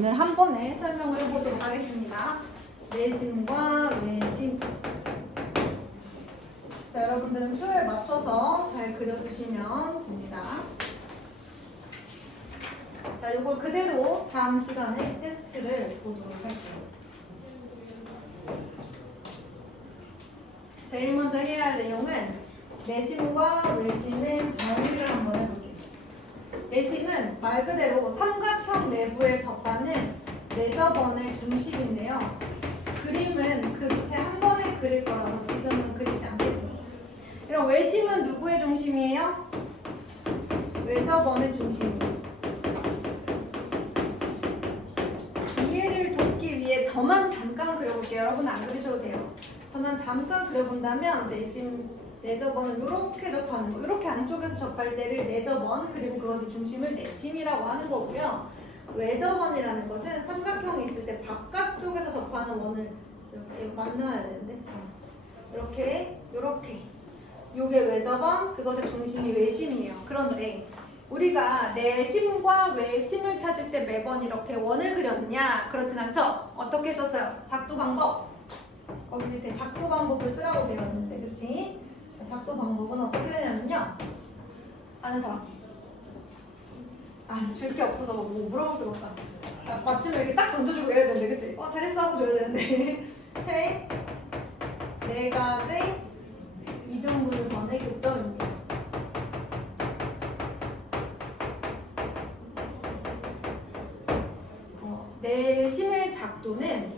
오늘 한 번에 설명을 해보도록 하겠습니다. 내심과 외심. 자, 여러분들은 표에 맞춰서 잘 그려주시면 됩니다. 자, 이걸 그대로 다음 시간에 테스트를 보도록 할게요. 제일 먼저 해야 할 내용은 내심과 외심의 정리를 한번 해볼게요. 내심은 말 그대로 삼각형 내부에 접하는 내접원의 중심인데요. 그림은 그 밑에 한 번에 그릴 거라서 지금은 그리지 않겠습니다. 이런 외심은 누구의 중심이에요? 외접원의 중심이에요. 이해를 돕기 위해 저만 잠깐 그려볼게요. 여러분 안 그리셔도 돼요. 저만 잠깐 그려본다면 내접원은 이렇게 접하는 거, 이렇게 안쪽에서 접할 때를 내접원, 그리고 그것의 중심을 내심이라고 하는 거고요. 외접원이라는 것은 삼각형이 있을 때 바깥쪽에서 접하는 원을 이렇게 만나야 되는데 이렇게 요게 외접원, 그것의 중심이 외심이에요. 그런데 우리가 내심과 외심을 찾을 때 매번 이렇게 원을 그렸냐? 그렇진 않죠? 어떻게 썼어요? 작도 방법. 거기 밑에 작도 방법을 쓰라고 되어 있는데, 그치? 작도 방법은 어떻게 되냐면요. 아는 사람? 줄 게 없어서 뭐 물어볼 수가 없다. 마침에 이렇게 딱 던져주고 이래야 되는데, 그치? 잘했어 하고 줘야 되는데. 세 내각의 이등분선의 교점입니다. 내심의 작도는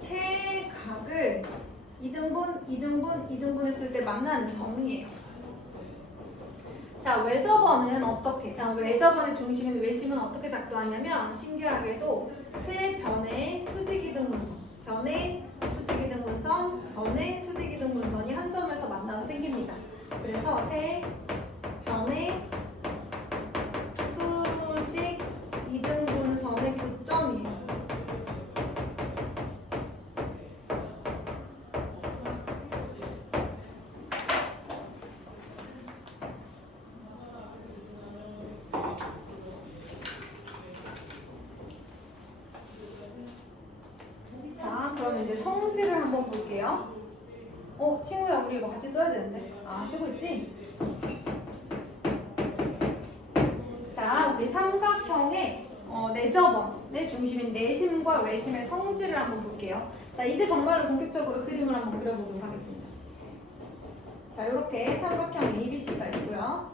세 각을 2등분 했을 때 만나는 점이에요. 자, 외접원의 중심인 외심은 어떻게 작도하냐면 신기하게도 세 변의 수직이등분선, 변의 수직이등분선이 한 점에서 만나서 생깁니다. 그래서 세 변의 수직이등분선의 교점이에요. 그럼 이제 성질을 한번 볼게요. 친구야, 우리 이거 같이 써야 되는데. 쓰고 있지? 자, 우리 삼각형의 내접원의 중심인 내심과 외심의 성질을 한번 볼게요. 자, 이제 정말로 본격적으로 그림을 한번 그려보도록 하겠습니다. 자, 이렇게 삼각형 ABC가 있고요.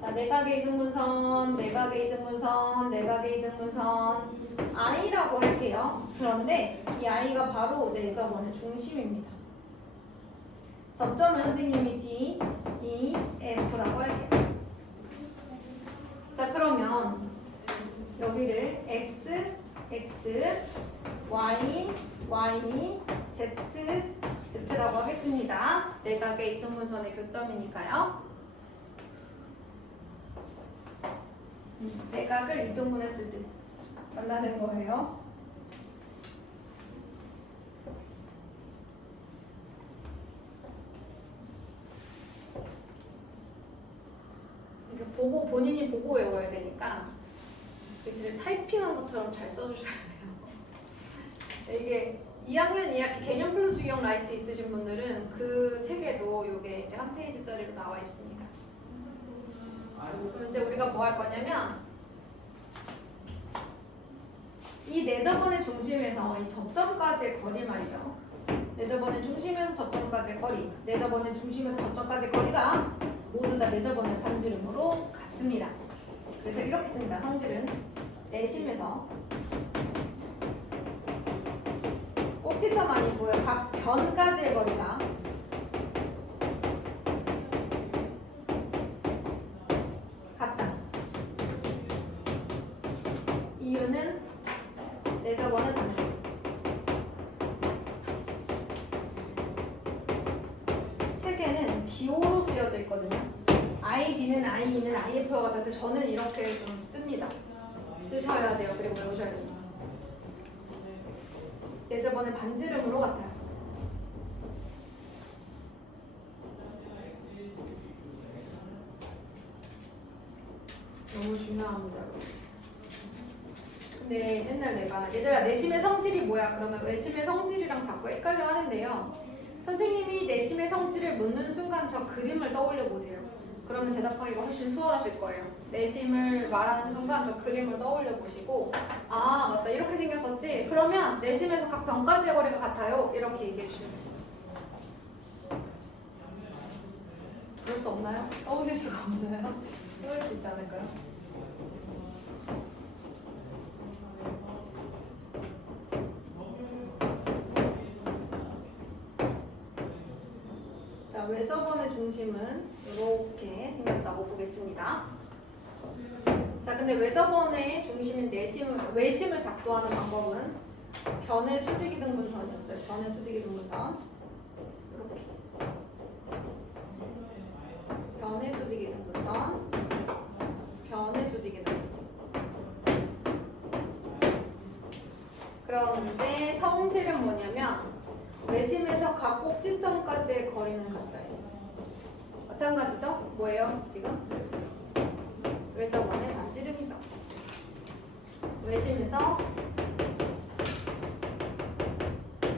자, 내각의 이등분선, 내각의 이등분선, 내각의 이등분선 I라고 할게요. 그런데 이 I가 바로 내접원의 중심입니다. 접점을 선생님이 D, E, F라고 할게요. 자, 그러면 여기를 X, Y, Z, Z라고 하겠습니다. 내각의 이등분선의 교점이니까요. 내각을 이등분했을 때 만나는 거예요. 본인이 보고 외워야 되니까 글씨를 타이핑한 것처럼 잘 써주셔야 돼요. 이게 2학년 2학기 개념 플러스 유형 라이트 있으신 분들은 그 책에도 이게 이제 한 페이지짜리로 나와 있습니다. 그럼 이제 우리가 뭐 할 거냐면 이 내접원의 중심에서 이 접점까지의 거리 말이죠. 내접원의 중심에서 접점까지의 거리, 내접원의 중심에서 접점까지의 거리가 모두 다 내접원의 반지름으로 같습니다. 그래서 이렇게 씁니다. 성질은 내심에서 꼭지점 아니고요. 각 변까지의 거리가 같다. 이유는 내접원의 반지름. 책에는 기호로 쓰여져 있거든요. ID는 IE는 IF와 같은데 저는 이렇게 좀 씁니다. 쓰셔야 돼요. 그리고 외우셔야 됩니다. 내접원의 반지름으로 같아요. 너무 중요합니다. 근데 맨날 내가 얘들아 내심의 성질이 뭐야? 그러면 외심의 성질이랑 자꾸 헷갈려 하는데요. 선생님이 내심의 성질을 묻는 순간 저 그림을 떠올려 보세요. 그러면 대답하기가 훨씬 수월하실 거예요. 내심을 말하는 순간 저 그림을 떠올려 보시고 아 맞다 이렇게 생겼었지? 그러면 내심에서 각 변까지의 거리가 같아요. 이렇게 얘기해 주시면 돼요. 그럴 수 없나요? 떠올릴 수가 없나요? 떠올릴 수 있지 않을까요? 자, 외접원의 중심은 이렇게 생겼다고 보겠습니다. 자, 근데 외접원의 중심인 외심을 작도하는 방법은 변의 수직이등분선이었어요. 변의 수직이등분선. 이렇게. 변의 수직이등분선. 변의 수직이등분선. 그런데 성질은 뭐냐면 외심에서 각 꼭지점까지의 거리는 같아요. 마찬가지죠? 뭐예요? 지금? 외접원의 반지름이죠. 외심에서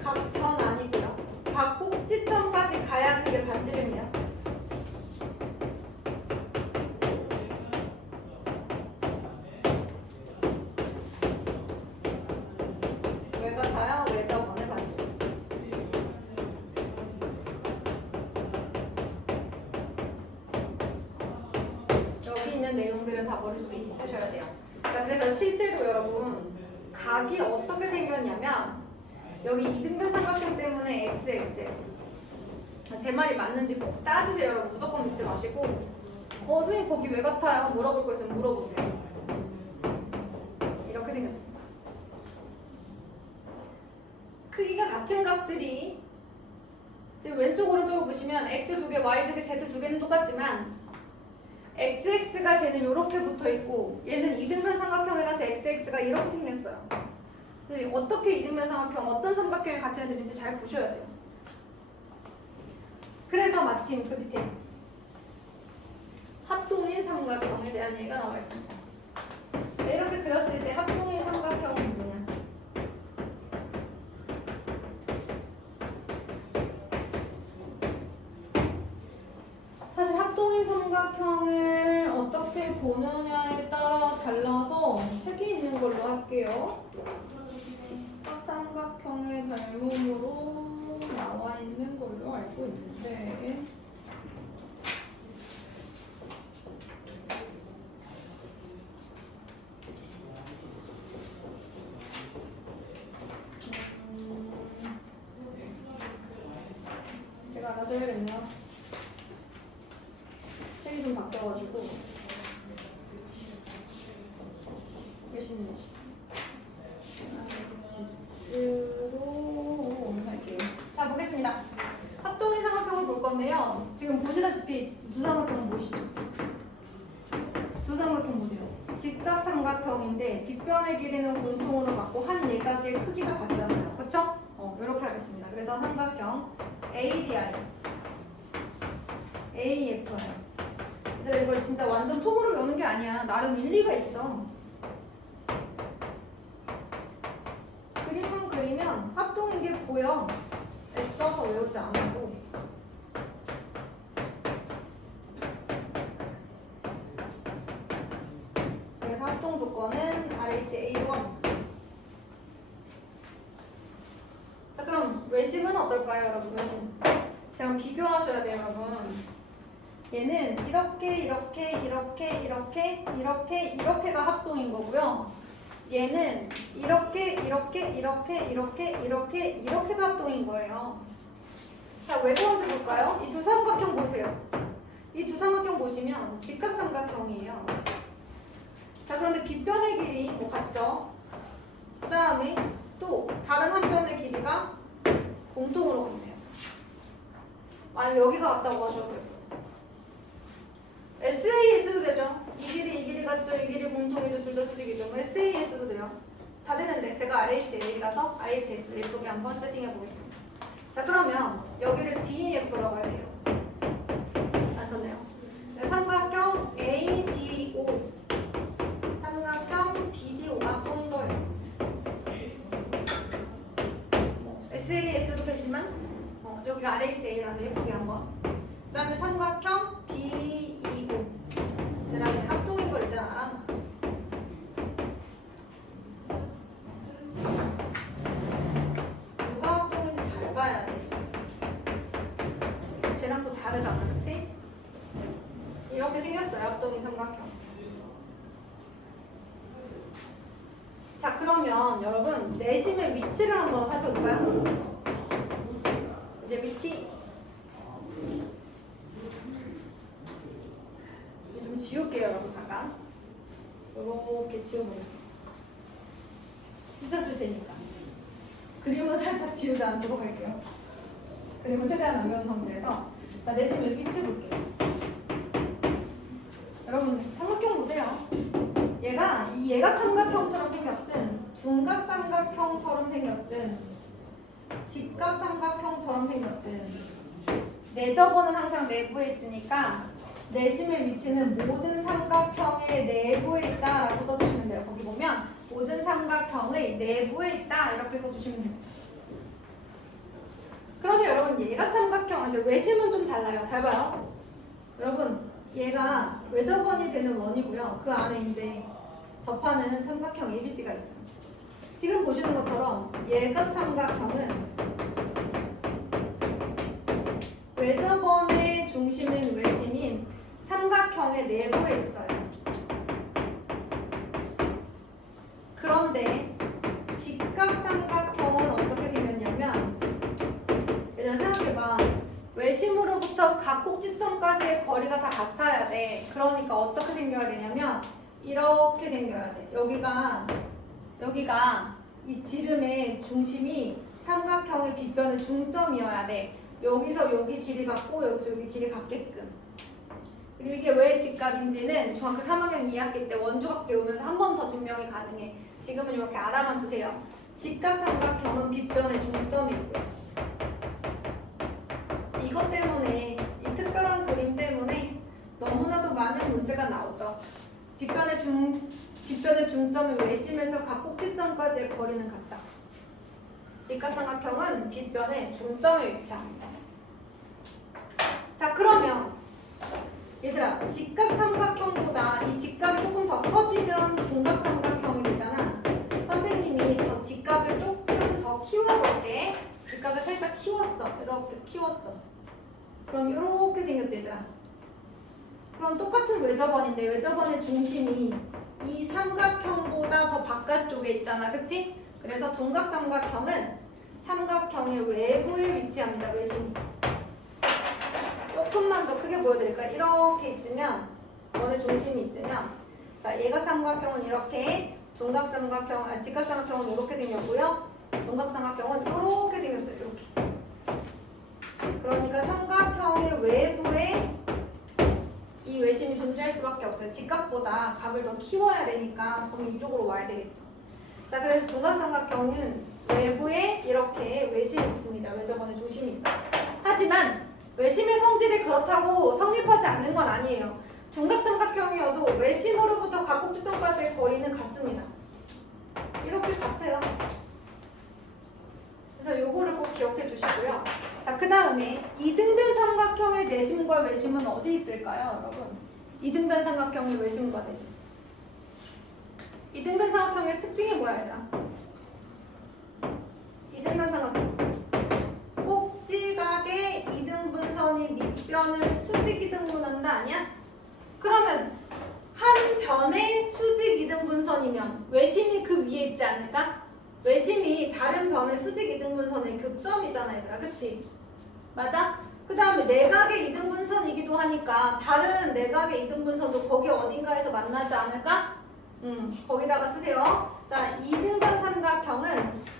각 변 아니고요. 각 꼭지점까지 가야 그게 반지름이야. 왜 같아요? 외접원의 반지름. 여기 있는 내용들은 다 머릿속에 있으셔야 돼요. 자, 그래서 실제로 여러분 각이 어떻게 생겼냐면 여기 이등변 삼각형 때문에 XX 제 말이 맞는지 꼭 따지세요. 여러분 무조건 믿지 마시고 선생님 거기 왜 같아요? 물어볼 거 있으면 물어보세요. 이렇게 생겼습니다. 크기가 같은 값들이 지금 왼쪽 오른쪽을 보시면 X 두 개, Y 두 개, Z 두 개는 똑같지만 XX가 쟤는 이렇게 붙어 있고 얘는 이등변 삼각형이라서 XX가 이렇게 생겼어요. 어떻게 이등변 삼각형, 어떤 삼각형이 같은 애들인지 잘 보셔야 돼요. 그래서 마침 그 밑에 합동인 삼각형에 대한 얘기가 나와 있습니다. 이렇게 그렸을 때 합동인 삼각형은 뭐냐? 사실 합동인 삼각형을 어떻게 보느냐에 따라 달라서 책에 있는 걸로 할게요. 직각삼각형의 닮음으로 나와 있는 걸로 알고 있는데 제가 알아서 해야겠네요. 책이 좀 바뀌어가지고 몇십 지스로 할게요. 자 보겠습니다. 합동인 삼각형을 볼 건데요. 지금 보시다시피 두 삼각형 보이시죠? 두 삼각형 보세요. 직각 삼각형인데 빗변의 길이는 공통으로 갖고 한 내각의 크기가 같잖아요. 그쵸? 이렇게 하겠습니다. 그래서 삼각형 ADI, AFI. 얘들아 이걸 진짜 완전 통으로 외우는 게 아니야. 나름 일리가 있어. 그림만 그리면 합동인 게 보여. 애써서 외우지 않아도. 그래서 합동 조건은 RHA1. 자 그럼 외심은 어떨까요 여러분? 외심. 그냥 비교하셔야 돼요 여러분. 얘는 이렇게가 합동인 거고요. 얘는 이렇게가 합동인 거예요. 자, 왜 그런지 볼까요? 이 두 삼각형 보세요. 이 두 삼각형 보시면 직각삼각형이에요. 자, 그런데 빗변의 길이 뭐 같죠? 그 다음에 또 다른 한 변의 길이가 공통으로 같네요. 아니 여기가 같다고 하셔도 돼요. SAS도 되죠. 이 길이 같죠. 이 길이 공통이죠. 둘 다 수직이죠. 뭐 SAS도 돼요. 다 되는데 제가 RHA라서 RHS 예쁘게 한번 세팅해 보겠습니다. 자 그러면 여기를 DEF라고 해야 돼요. 안 썼네요. 삼각형 ADO, 삼각형 BDO가 보인 거예요. 여기가 RHA라서 예쁘게 한번. 그 다음에 삼각형 BEO. 얘들아, 그냥 합동인 거 일단 알아. 누가 합동인지 잘 봐야 돼. 쟤랑 또 다르잖아, 그치? 이렇게 생겼어요, 합동인 삼각형. 자, 그러면 여러분 내심의 위치를 한번 살펴볼까요? 이제 위치 이제 좀 지울게요, 여러분. 잠깐 이렇게 지워보겠습니다. 찢었을 테니까 그림은 살짝 지우지 않도록 할게요. 그림은 최대한 안 그런 상태에서. 자, 내심의 위치 볼게요. 여러분 삼각형 보세요. 얘가 예각 삼각형처럼 생겼든 둔각 삼각형처럼 생겼든 직각 삼각형처럼 생겼든 내접원은 항상 내부에 있으니까 내심의 위치는 모든 삼각형의 내부에 있다라고 써주시면 돼요. 거기 보면 모든 삼각형의 내부에 있다 이렇게 써주시면 됩니다. 그런데 여러분 예각 삼각형 이제 외심은 좀 달라요. 잘 봐요. 여러분 얘가 외접원이 되는 원이고요. 그 안에 이제 접하는 삼각형 ABC가 있어요. 지금 보시는 것처럼 예각 삼각형은 외접원의 중심인 외심인 삼각형의 내부에 있어요. 그런데 직각 삼각형은 어떻게 생겼냐면 얘들아 생각해봐. 외심으로부터 각 꼭지점까지의 거리가 다 같아야 돼. 그러니까 어떻게 생겨야 되냐면 이렇게 생겨야 돼. 여기가 이 지름의 중심이 삼각형의 빗변의 중점이어야 돼. 여기서 여기 길이 같고 여기서 여기 길이 같게끔. 그리고 이게 왜 직각인지는 중학교 3학년 2학기 때 원주각 배우면서 한 번 더 증명이 가능해. 지금은 이렇게 알아만 두세요. 직각 삼각형은 빗변의 중점이고요. 이것 때문에 이 특별한 그림 때문에 너무나도 많은 문제가 나오죠. 빗변의 중점이 외심에서 각 꼭지점까지의 거리는 같다. 직각삼각형은 빗변의 중점에 위치합니다. 자, 그러면 얘들아 직각삼각형보다 이 직각이 조금 더 커지면 둔각삼각형이 되잖아. 선생님이 저 직각을 조금 더 키워볼게. 직각을 살짝 키웠어. 이렇게 키웠어. 그럼 이렇게 생겼지, 얘들아. 그럼 똑같은 외접원인데 외접원의 중심이 이 삼각형보다 더 바깥쪽에 있잖아, 그치? 그래서 둔각삼각형은 삼각형의 외부에 위치합니다. 외심. 조금만 더 크게 보여드릴까요? 이렇게 있으면 원의 중심이 있으면 자, 예각 삼각형은 이렇게 직각 삼각형은 이렇게 생겼고요. 둔각 삼각형은 이렇게 생겼어요. 이렇게. 그러니까 삼각형의 외부에 이 외심이 존재할 수밖에 없어요. 직각보다 각을 더 키워야 되니까 점이 이쪽으로 와야 되겠죠. 자, 그래서 둔각삼각형은 외부에 이렇게 외심이 있습니다. 외접원의 중심이 있어요. 하지만 외심의 성질이 그렇다고 성립하지 않는 건 아니에요. 둔각삼각형이어도 외심으로부터 각 꼭지점까지의 거리는 같습니다. 이렇게 같아요. 그래서 요거를 꼭 기억해 주시고요. 자, 그 다음에 이등변 삼각형의 내심과 외심은 어디 있을까요, 여러분? 이등변 삼각형의 외심과 내심. 이등변 삼각형의 특징이 뭐야, 얘들아? 이등변 삼각형. 꼭지각의 이등분선이 밑변을 수직 이등분한다, 아니야? 그러면 한 변의 수직 이등분선이면 외심이 그 위에 있지 않을까? 외심이 다른 변의 수직 이등분선의 교점이잖아, 얘들아. 그치? 맞아? 그 다음에 내각의 이등분선이기도 하니까 다른 내각의 이등분선도 거기 어딘가에서 만나지 않을까? 거기다가 쓰세요. 자, 이등변 삼각형은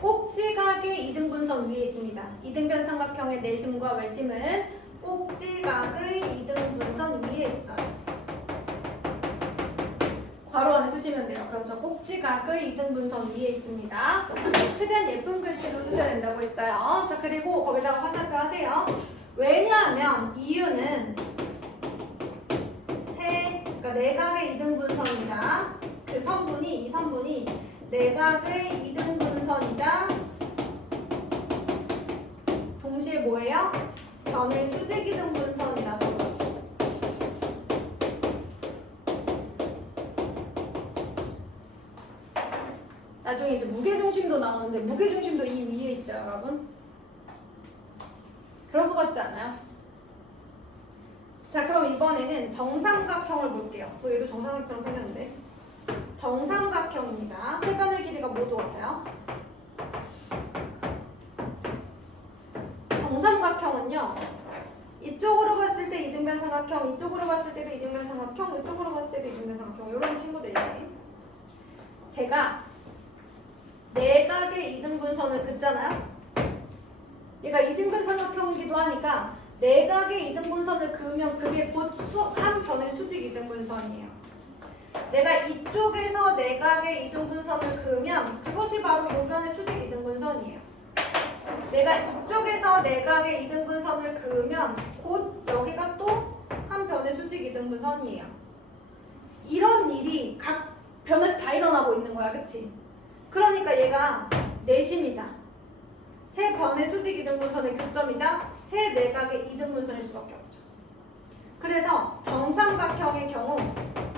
꼭지각의 이등분선 위에 있습니다. 이등변 삼각형의 내심과 외심은 꼭지각의 이등분선 위에 있어요. 괄호 안에 쓰시면 돼요. 그렇죠. 꼭지각의 이등분선 위에 있습니다. 최대한 예쁜 글씨로 쓰셔야 된다고 했어요. 자, 그리고 거기다가 화살표 하세요. 왜냐하면 이유는 그러니까 내각의 이등분선이자 이 선분이 내각의 이등분선이자 뭐예요? 변의 수직이등분선이라서. 나중에 이제 무게중심도 나오는데 무게중심도 이 위에 있죠, 여러분? 그런 것 같지 않아요? 자, 그럼 이번에는 정삼각형을 볼게요. 또 얘도 정삼각형처럼 생겼는데. 정삼각형입니다. 세 변의 길이가 모두 같아요. 정삼각형은요. 이쪽으로 봤을 때 이등변 삼각형, 이쪽으로 봤을 때도 이등변 삼각형, 이쪽으로 봤을 때도 이등변 삼각형 이런 친구들이에요. 제가 내각의 이등분선을 긋잖아요. 얘가 이등변 삼각형이기도 하니까 내각의 이등분선을 그으면 그게 곧 한 변의 수직 이등분선이에요. 내가 이쪽에서 내각의 이등분선을 그으면 그것이 바로 요 변의 수직 이등분선이에요. 내가 이쪽에서 내각의 이등분선을 그으면 곧 여기가 또 한 변의 수직 이등분선이에요. 이런 일이 각 변에서 다 일어나고 있는 거야, 그치? 그러니까 얘가 내심이자 세 변의 수직 이등분선의 교점이자 세 내각의 이등분선일 수밖에 없죠. 그래서 정삼각형의 경우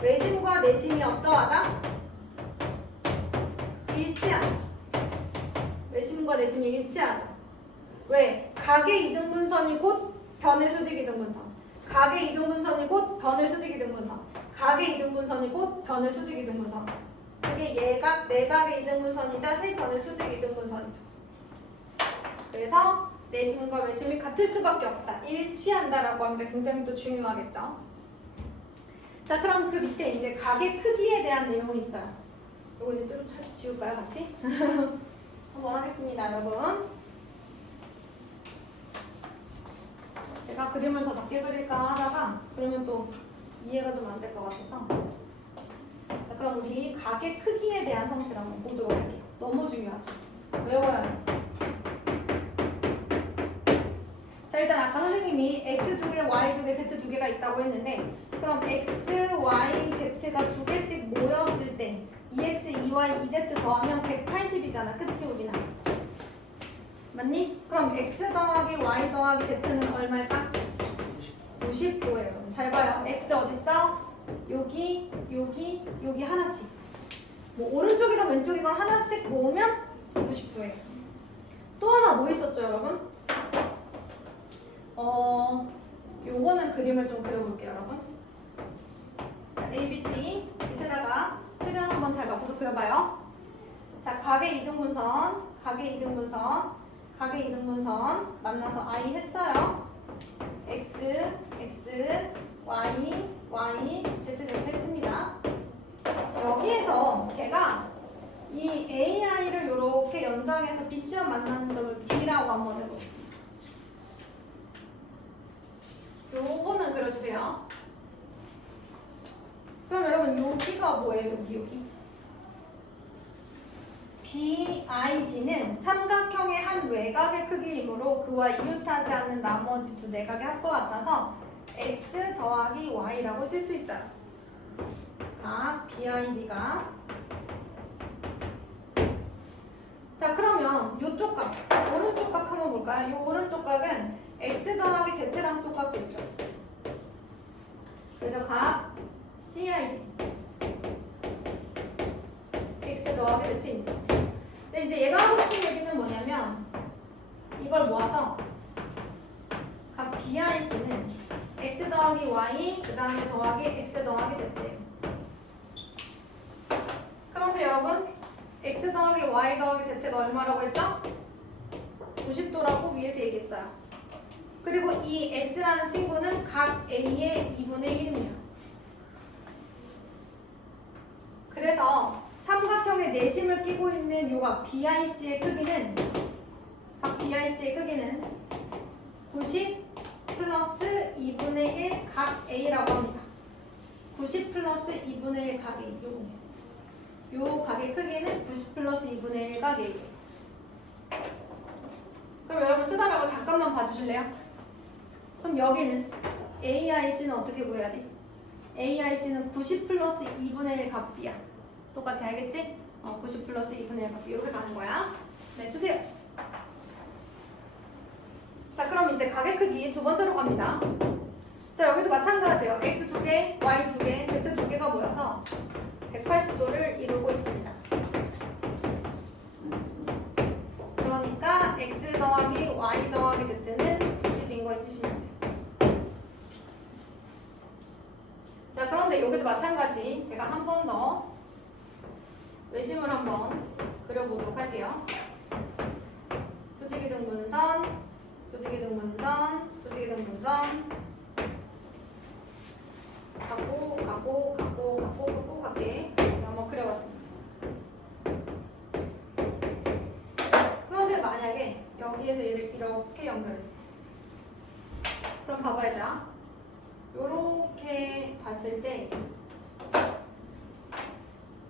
외심과 내심이 어떠하다? 일치하다. 외심과 내심이 일치하죠. 왜? 각의 이등분선이 곧 변의 수직 이등분선. 각의 이등분선이 곧 변의 수직 이등분선. 각의 이등분선이 곧 변의 수직 이등분선. 그게 얘각, 내각의 이등분선이자 세 변의 수직 이등분선이죠. 그래서 내심과 외심이 같을 수밖에 없다. 일치한다라고 하는데 굉장히 또 중요하겠죠. 자, 그럼 그 밑에 이제 각의 크기에 대한 내용이 있어요. 이거 이제 좀 지울까요, 같이? 한번 하겠습니다, 여러분. 제가 그림을 더 작게 그릴까 하다가 그러면 또 이해가 좀 안 될 것 같아서. 자, 그럼 우리 각의 크기에 대한 성실 한번 보도록 할게요. 너무 중요하죠. 외워야 돼요. 자, 일단 아까 선생님이 x 2개, y 2개, z 2개가 있다고 했는데 그럼 x, y, z가 두 개씩 모였을 때 2x, 2y, 2z 더하면 180이잖아. 그치, 우리나? 맞니? 그럼 x 더하기 y 더하기 z는 얼마일까? 90도예요. 잘 봐요. x 어딨어? 여기, 여기, 여기 하나씩. 뭐 오른쪽이건 왼쪽이건 하나씩 모으면 90도예요. 또 하나 뭐 있었죠, 여러분? 요거는 그림을 좀 그려볼게요, 여러분. 자, ABC 밑에다가 최대한 한번 잘 맞춰서 그려봐요. 자, 각의 이등분선, 각의 이등분선, 각의 이등분선 만나서 I 했어요. X, X, Y, Y, Z, Z 했습니다. 여기에서 제가 이 AI를 이렇게 연장해서 BC와 만나는 점을 B라고 한번 해보겠습니다. 요거는 그려주세요. 그럼 여러분 여기가 뭐예요? 여기 BID는 삼각형의 한 외곽의 크기이므로 그와 이웃하지 않는 나머지 두 내각의 합과 같아서 X 더하기 Y라고 쓸 수 있어요. 각 BID가. 자, 그러면 요쪽 각, 오른쪽 각 한번 볼까요? 요 오른쪽 각은 x 더하기 z랑 똑같겠죠. 그래서 각 CID x 더하기 z입니다. 근데 이제 얘가 하고 싶은 얘기는 뭐냐면 이걸 모아서 각 BIC는 x 더하기 y 그 다음에 더하기 x 더하기 z예요. 그런데 여러분 x 더하기 y 더하기 z가 얼마라고 했죠? 90도라고 위에서 얘기했어요. 그리고 이 x라는 친구는 각 a의 2분의 1입니다. 그래서 삼각형의 내심을 끼고 있는 요각 BIC의 크기는 각 BIC의 크기는 90 플러스 2분의 1 각 a라고 합니다. 90 플러스 2분의 1 각 a 요 각의 크기는 90 플러스 2분의 1 각 a. 그럼 여러분 쓰다 말고 잠깐만 봐주실래요? 그럼 여기는 AIC는 어떻게 구해야 돼? AIC는 90 플러스 2분의 1 각 B야. 똑같아, 알겠지? 90 플러스 2분의 1 각 B 이렇게 가는 거야. 네, 쓰세요. 자, 그럼 이제 가게 크기 두 번째로 갑니다. 자, 여기도 마찬가지예요. x 두 개, y 두 개, z 두 개가 모여서 180도를 이루고 있습니다. 그러니까 x 더하기 y 더하기 z는 90인 거 잊으시면 돼요. 자, 그런데 여기도 마찬가지. 제가 한 번 더 외심을 한번 그려보도록 할게요. 수직이등 분선, 수직이등 분선, 수직이등 분선. 갖고 갈게. 한번 그려봤습니다. 그런데 만약에 여기에서 얘를 이렇게 연결했어. 그럼 봐봐 얘들아. 요렇게 봤을 때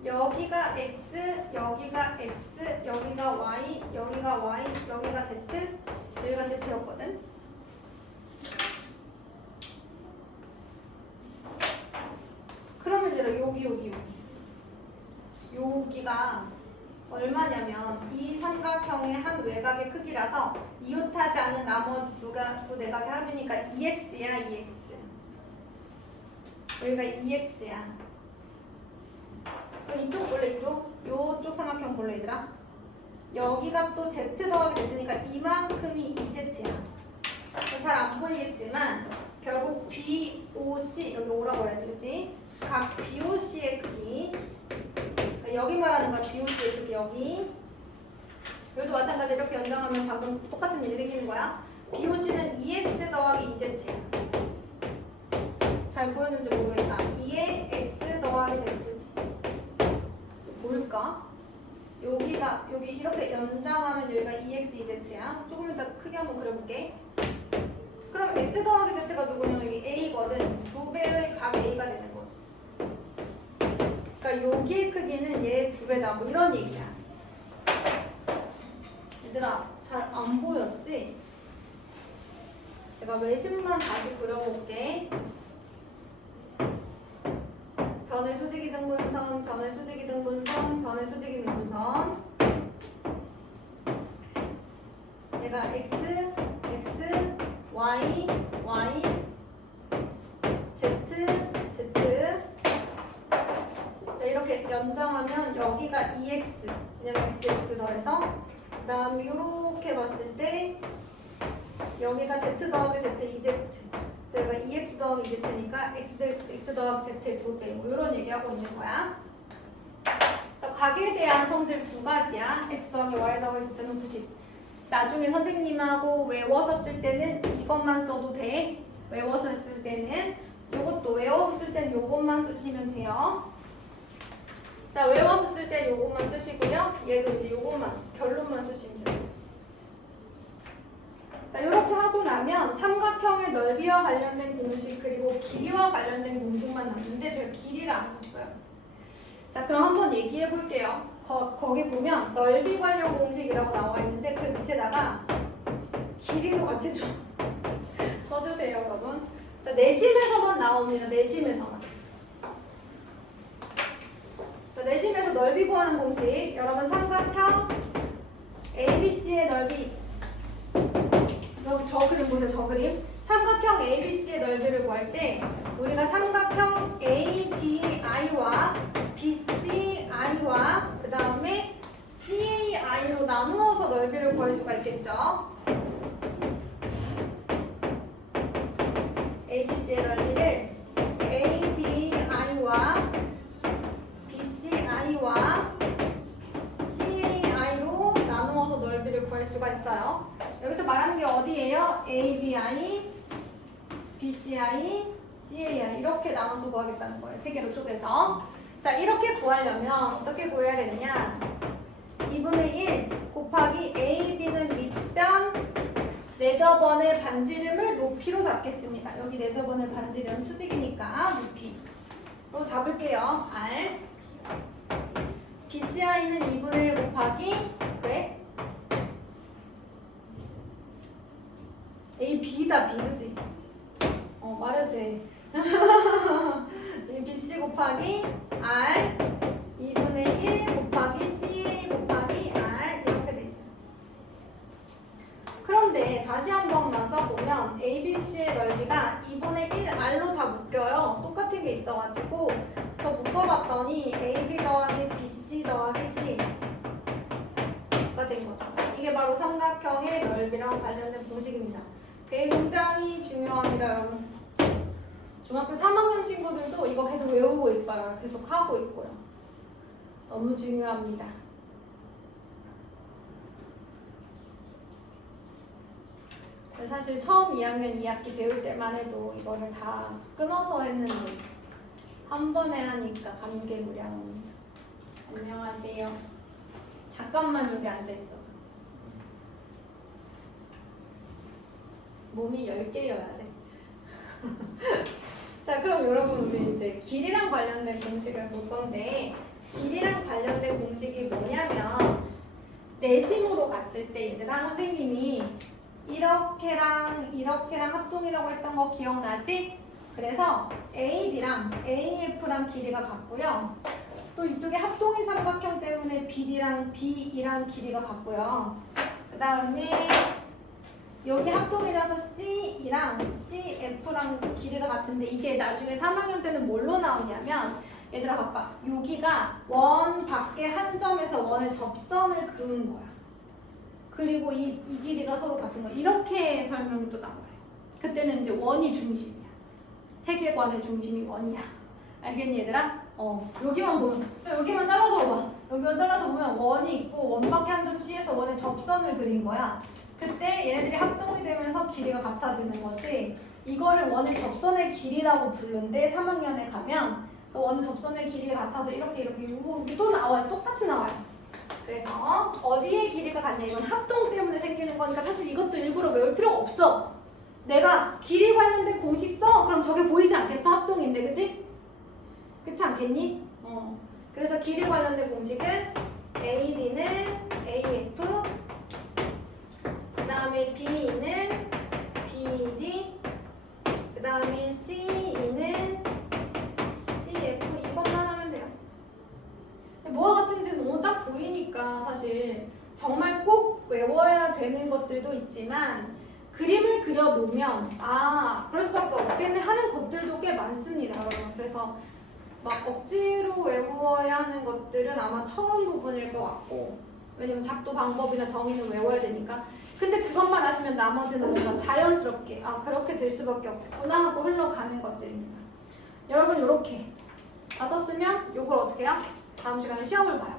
여기가 x, 여기가 x, 여기가 y, 여기가 y, 여기가 z, 여기가 z였거든. 그러면 얘들아 여기가 얼마냐면 이 삼각형의 한 외곽의 크기라서 이웃하지 않은 나머지 두 내각의 합이니까 2x야 2x. 여기가 2x야. 이쪽 볼래 이쪽? 요쪽 삼각형 볼래 얘들아? 여기가 또 z 더하기 z니까 이만큼이 2z야. 잘 안 보이겠지만 결국 BOC 여기 오라고 해야지 그치? 각 BOC의 크기 그러니까 여기 말하는 거야. BOC의 크기 여기 여기도 마찬가지 이렇게 연장하면 방금 똑같은 일이 생기는 거야. BOC는 2x 더하기 2z야. 잘 보였는지 모르겠다. 2에 x 더하기 z지. 뭘까? 여기 이렇게 연장하면 여기가 2x 2z야. 조금 이따 크게 한번 그려볼게. 그럼 x 더하기 z가 누구냐면 여기 a거든. 두 배의 각 a가 되는 거지. 그러니까 여기의 크기는 얘 두 배다. 뭐 이런 얘기야. 얘들아 잘 안 보였지? 제가 외심만 다시 그려볼게. 변의 수직이 등분선, 변의 수직이 등분선, 변의 수직이 등분선. 얘가 x, x, y, y, z, z. 자, 이렇게 연장하면 여기가 2x. 왜냐면 x, x 더해서. 그 다음 이렇게 봤을 때 여기가 z 더하기 z, 2z. 여기가 2x 더하기 2z니까 x 더하기 z의 2배 뭐 이런 얘기하고 있는 거야. 자, 각에 대한 성질 두 가지야. x 더하기 y 더하기 z는 90. 나중에 선생님하고 외워서 쓸 때는 이것만 써도 돼. 외워서 쓸 때는 요것도 외워서 쓸 때는 요것만 쓰시면 돼요. 자, 외워서 쓸 때 요것만 쓰시고요. 얘도 이제 요것만 결론만 쓰시면 돼요. 자, 이렇게 하고 나면 삼각형의 넓이와 관련된 공식 그리고 길이와 관련된 공식만 남는데 제가 길이를 안 썼어요. 자, 그럼 한번 얘기해 볼게요. 거기 보면 넓이 관련 공식이라고 나와 있는데 그 밑에다가 길이도 같이 좀 써주세요, 여러분. 자, 내심에서만 나옵니다. 내심에서만. 자, 내심에서 넓이 구하는 공식. 여러분 삼각형 ABC의 넓이. 여기 저 그림 보세요. 저 그림. 삼각형 ABC의 넓이를 구할 때 우리가 삼각형 ADI와 BCI와 그 다음에 CAI로 나누어서 넓이를 구할 수가 있겠죠. ABC의 넓이를 ADI와 BCI와 CAI로 나누어서 넓이를 구할 수가 있어요. 여기서 말하는 게 어디예요? ADI, BCI, CAI 이렇게 나눠서 구하겠다는 거예요. 세 개로 쪼개서. 자, 이렇게 구하려면 어떻게 구해야 되느냐? 2분의 1 곱하기 AB는 밑변 내저번의 반지름을 높이로 잡겠습니다. 여기 내저번의 반지름 수직이니까 높이로 잡을게요. R BCI는 2분의 1 곱하기 왜? A, B다, B, 그지? 말해도 돼. BC 곱하기 R 2분의 1 곱하기 CA 곱하기 R 이렇게 돼 있어요. 그런데 다시 한 번만 ABC의 넓이가 2분의 1R로 다 묶여요. 똑같은 게 있어가지고 저 묶어봤더니 AB 더하기 BC 더하기 C가 된 거죠. 이게 바로 삼각형의 넓이랑 관련된 공식입니다. 굉장히 중요합니다, 여러분. 중학교 3학년 친구들도 이거 계속 외우고 있어요. 계속 하고 있고요. 너무 중요합니다. 사실 처음 2학년 2학기 배울 때만 해도 이거를 다 끊어서 했는데 한 번에 하니까 감개무량합니다. 안녕하세요. 잠깐만 여기 앉아있어. 몸이 10개여야 돼. 자, 그럼 여러분 우리 이제 길이랑 관련된 공식을 볼 건데 길이랑 관련된 공식이 뭐냐면 내심으로 갔을 때 얘들아 선생님이 이렇게랑 이렇게랑 합동이라고 했던 거 기억나지? 그래서 AD랑 AF랑 길이가 같고요. 또 이쪽에 합동인 삼각형 때문에 BD랑 BE랑 길이가 같고요. 그 다음에 여기 합동이라서 CE랑 CF랑 길이가 같은데 이게 나중에 3학년 때는 뭘로 나오냐면 얘들아 봐봐. 여기가 원 밖에 한 점에서 원의 접선을 그은 거야. 그리고 이 길이가 서로 같은 거. 이렇게 설명이 또 나와요. 그때는 이제 원이 중심이야. 세계관의 중심이 원이야. 알겠니 얘들아? 여기만 보면 여기만 잘라서 봐봐. 여기만 잘라서 보면 원이 있고 원 밖에 한 점 C에서 원의 접선을 그린 거야. 그때 얘네들이 합동이 되면서 길이가 같아지는 거지. 이거를 원의 접선의 길이라고 부르는데 3학년에 가면 저 원의 접선의 길이가 같아서 이렇게 또 나와요. 똑같이 나와요. 그래서 어디에 길이가 같냐? 이건 합동 때문에 생기는 거니까 사실 이것도 일부러 외울 필요가 없어. 내가 길이 관련된 공식 써? 그럼 저게 보이지 않겠어? 합동인데, 그치? 그렇지 않겠니? 그래서 길이 관련된 공식은 AD는 AF, 그 다음에 BE는 BD, 그 다음에 CE는 CF. 이것만 하면 돼요. 뭐와 같은지는 너무 딱 보이니까 사실 정말 꼭 외워야 되는 것들도 있지만 그림을 그려놓으면 그럴 수밖에 없겠네 하는 것들도 꽤 많습니다, 여러분. 그래서 막 억지로 외워야 하는 것들은 아마 처음 부분일 것 같고 왜냐면 작도 방법이나 정의는 외워야 되니까 근데 그것만 아시면 나머지는 뭔가 자연스럽게 그렇게 될 수밖에 없구나 하고 흘러가는 것들입니다. 여러분 이렇게 다 썼으면 이걸 어떻게 해요? 다음 시간에 시험을 봐요.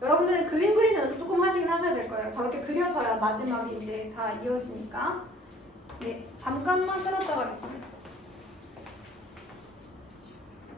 여러분들은 그림 그리는 연습 조금 하시긴 하셔야 될 거예요. 저렇게 그려져야 마지막에 이제 다 이어지니까. 네, 잠깐만 끊었다 가겠습니다.